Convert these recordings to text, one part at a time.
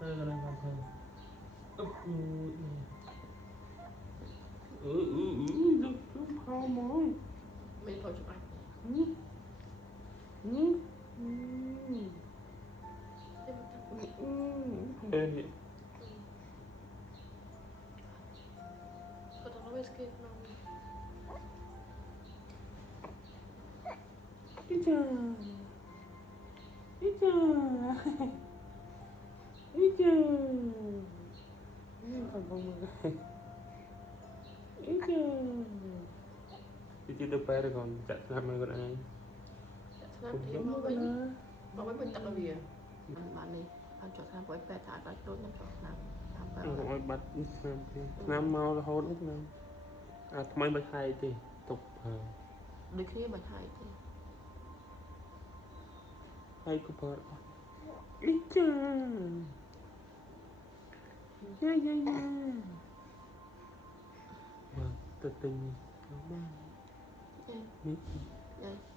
cái này không không giúp không mỏi mình thôi chụp ảnh cái gì có tao nói cái nó ít chà ít chà ít chà còn không ít chà chị đâu phải là còn chặt làm người con ai Nam thì mà với mình tập là gì bạn này ăn cho tham với bé thả cái đôi nó cho làm vào rồi bắt Nam mau là hôn ít Nam à thay bạch hai thì tục đôi khi bạch hai thì hai cúp bơ ít chà yeah vâng tự tình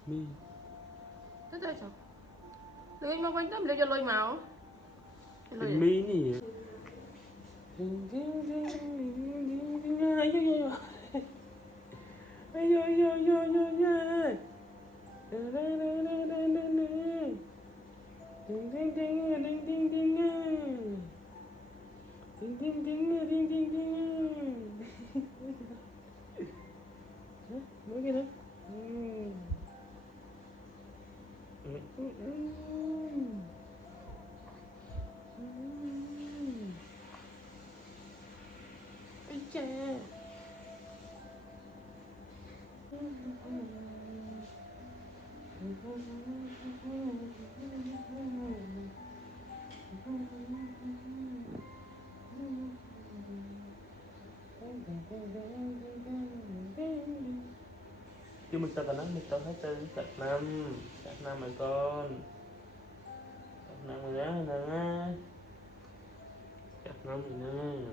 mi thế đây sao lấy mà quanh tâm lấy cho lôi máu mi nhỉ mấy cái đó Ây cha chứ mình ta nói mình tao thấy chơi chặt năm mày con chặt năm rồi đó nè chặt năm rồi nè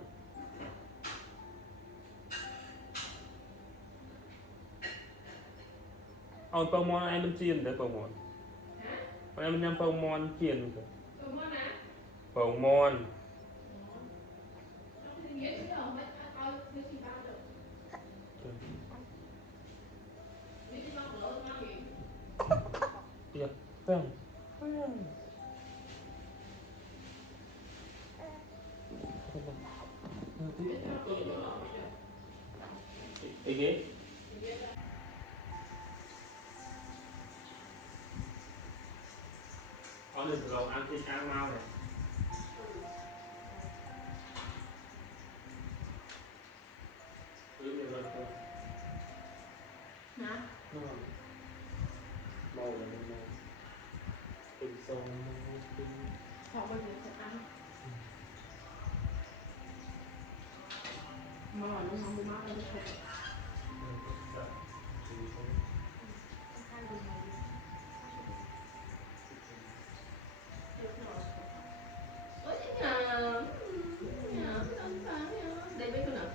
ông bao mòn ai bên chiên đấy bao mòn em bên nhâm bao mòn chiên kìa bao mòn Iya, bang. Ege. Ở đây rồi ăn thịt ăn mau này. hả Màu là màu tình sông họ bây giờ sẽ ăn mà nó không bị máu đâu thôi đây với cái nào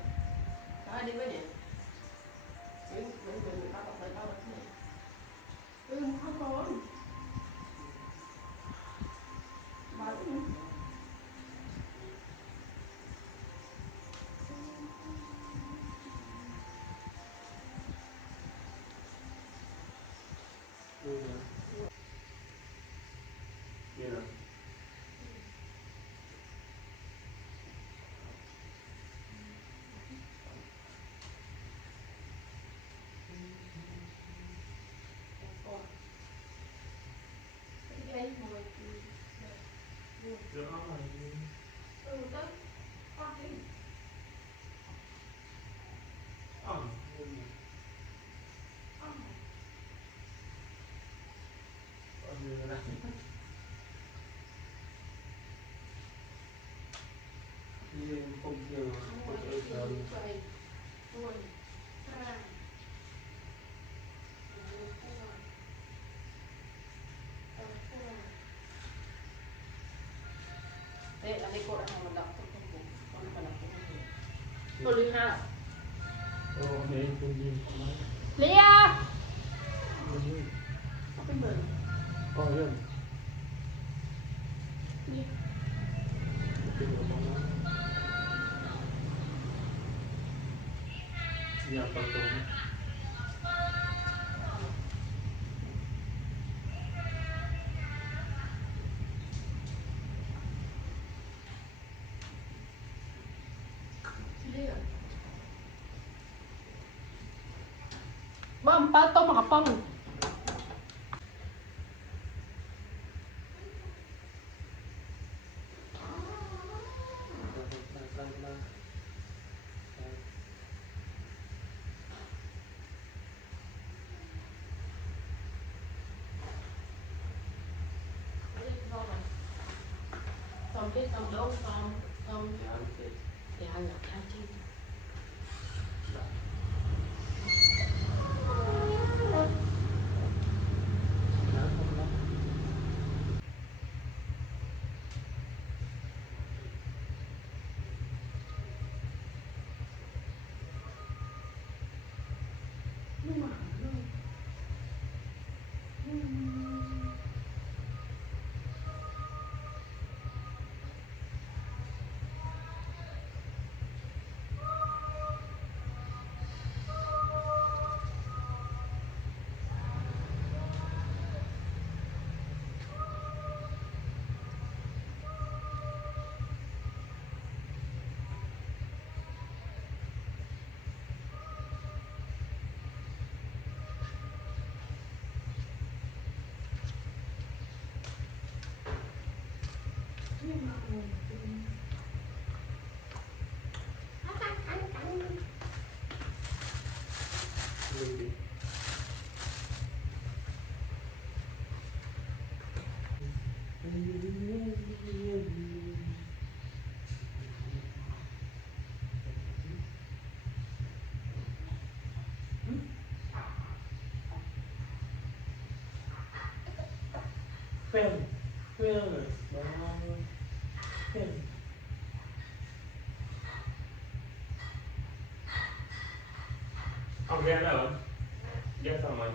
đó đi với nè không có không chiều đây là đây cô đã làm đọc con phải đọc cô Lia ha thế không gì Lia có cái mền có luôn Lia Siap betul. Bang, pato makapang. Xong chết xong đâu xong xong thì anh là khai chi. Phèn, phèn, phèn. Ông ghé đâu? Ghé sao mày?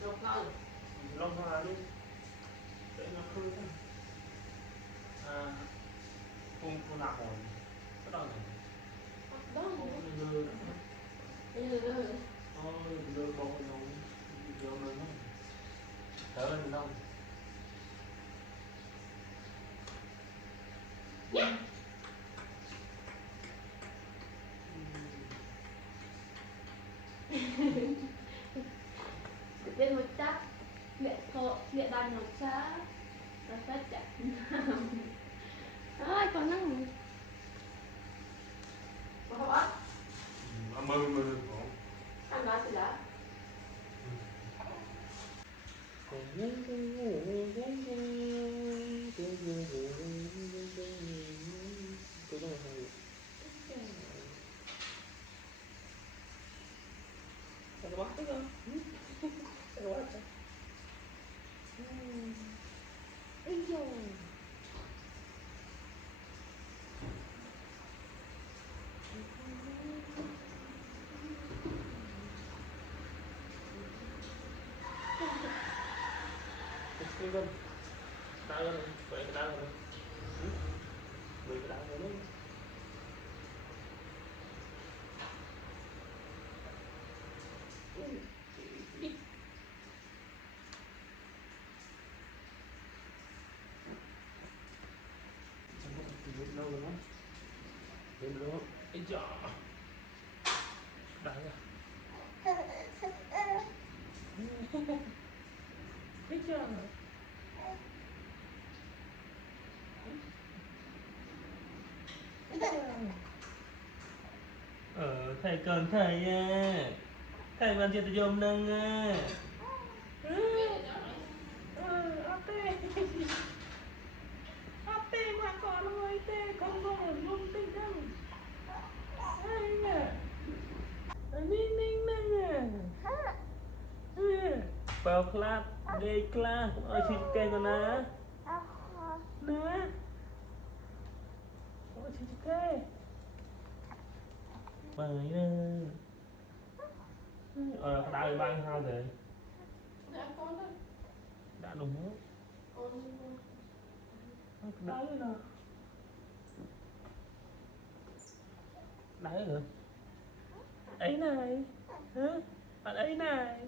Được rồi. Long Hoa đi. Để nó khơi thôi. Không nạp rồi. Cái đó này. Đó Lừa đó. Lừa bộ nó. Lừa nó. Trở lên đâu? Bên một chắc mẹ thọ mẹ bàn một xã là tất cả ai còn năng Có không ạ? Mơ. Ăn lá thì lá. Cái bó tức không? Cái bó là ây dồi Cái gân. Đau rồi, vậy cái đau rồi. Vì cái đau rồi đấy. Đâu rồi nó? Đến đó. Ây da. Đau rồi. Ây da. Thầy cần thầy à. Thầy bạn chưa dùng nâng à. Ate mà còn rồi tê không có luôn tinh thần. Ai nè. Ninh ninh nè. Vào class, đi class, ôi xin kênh con nè. Nè. ok bài đợi ba hai rồi Dạ con đây. đã đúng không Con đấy rồi đấy rồi ấy này hả bạn ấy này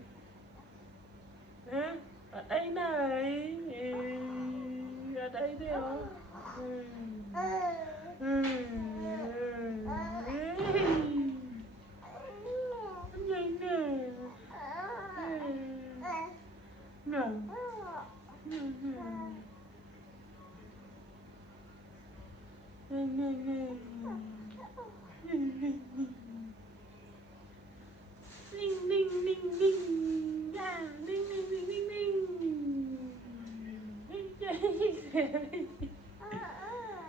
hả bạn ấy này bạn ấy đấy hả nhanh nè nè Ninh ninh ninh ninh à, ninh ninh ninh ninh ninh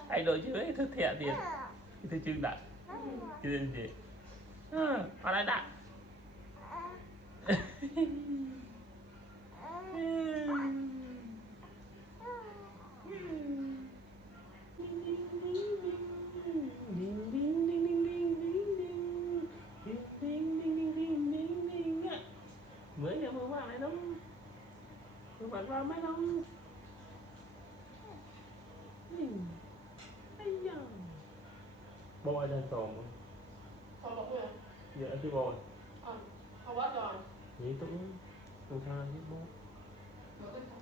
anh đổi chữ ấy thức thẹn tiền thứ chữ đặt chữ gì ở đây đặt mới giờ mưa bạn này đâu mưa bạn vào mấy đâu bôi lên tồn Con bọc rồi. giờ đi bôi Không quá rồi. vậy tôi tôi tha với bố Mở cái phòng.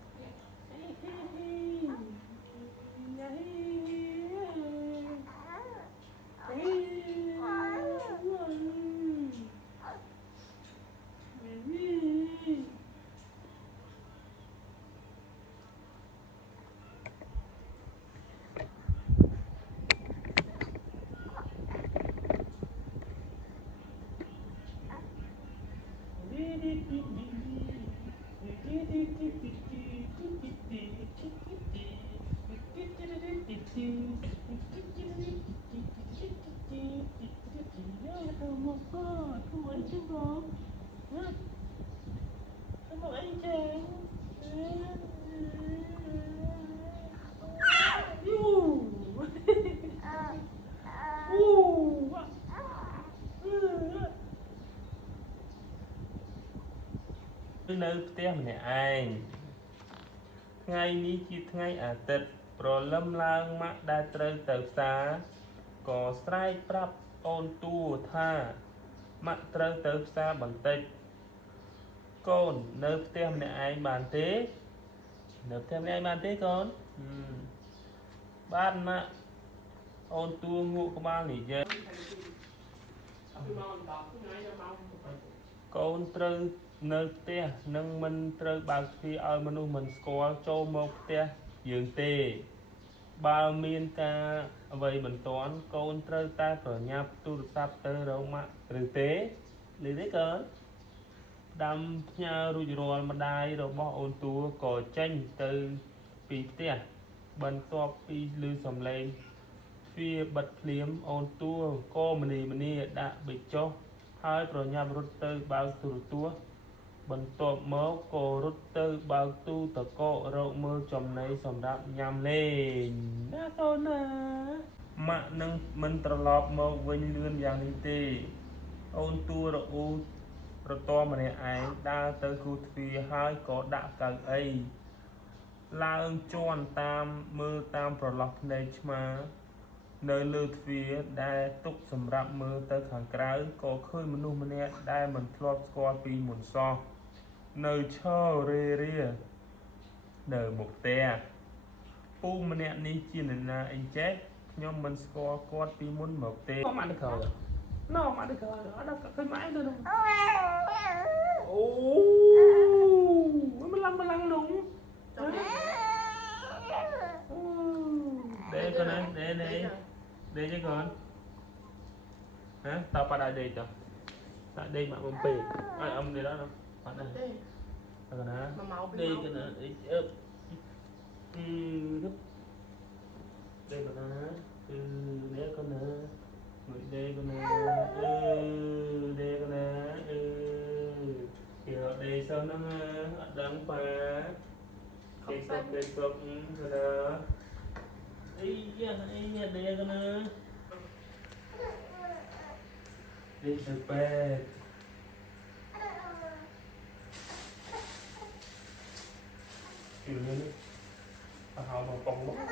នៅផ្ទះម្នាក់ឯងថ្ងៃនេះជាថ្ងៃអាទិត្យព្រលឹមឡើងម៉ាក់ដែលត្រូវទៅផ្សារក៏ស្រែកប្រាប់អូនទួថាម៉ាក់ត្រូវទៅផ្សារបន្តិចកូននៅផ្ទះម្នាក់ឯងបានទេនៅផ្ទះម្នាក់ឯងបានទេកូនបានម៉ាក់អូនទួងក់ក្បាលនិយាយកូនត្រូវនៅផ្ទះនឹងមិនត្រូវបើកទ្វារឲ្យមនុស្សមិនស្គាល់ចូលមកផ្ទះយើងទេបើមានការអ្វីបន្ទាន់កូនត្រូវតែប្រញាប់ទូរស័ព្ទទៅរកម៉ាក់ឬទេឬទេកូនដាំផ្ញើរួចរាល់ម្ដាយរបស់អូនទួក៏ចេញទៅពីផ្ទះបន្ទាប់ពីឮសំឡេងទ្វារបិទភ្លាមអូនទួក៏ម្នីដាក់ប៊ិចចុះហើយប្រញាប់រត់ទៅបើកទូរទស្សន៍បន្ទាប់មកក៏រត់ទៅបើកទូទឹកកករកមើលចំណីសម្រាប់ញ៉ាំលេងណាកូនណាម៉ាក់នឹងមិនត្រឡប់មកវិញលឿនយ៉ាងនេះទេអូនទួរអ៊ូរទាំម្នាក់ឯងដើរទៅគូទ្វារហើយក៏ដាក់កៅអីឡើងជាន់តាមមើលតាមប្រឡោះភ្នែកឆ្មានៅលើទ្វារដែលទុកសម្រាប់មើលទៅខាងក្រៅក៏ឃើញមនុស្សម្នាក់ដែលមិនធ្លាប់ស្គាល់ពីមុនសោះនៅឈររេរានៅមុខផ្ទះពូម្នាក់នេះជានរណាអីចេះខ្ញុំមិនស្គាល់គាត់ពីមុនមកទេមកមកទៅក្រោយណោមកទៅក្រោយអត់ឃើញម៉ែទៅនោះអូមិនឡងនោះđây con ơi đây chứ con hả tao qua đây đây tao tại đây mà bông pì âm đây đó đâu phải này đây hả đây cái nữa đây con hả đây con nữa đây con nè đây con nè kìa đây sao nó đắng phá cây sốc rồi đó ấy nha đây con nè đi từ bê kiểu như bà hào bằng bóng lắm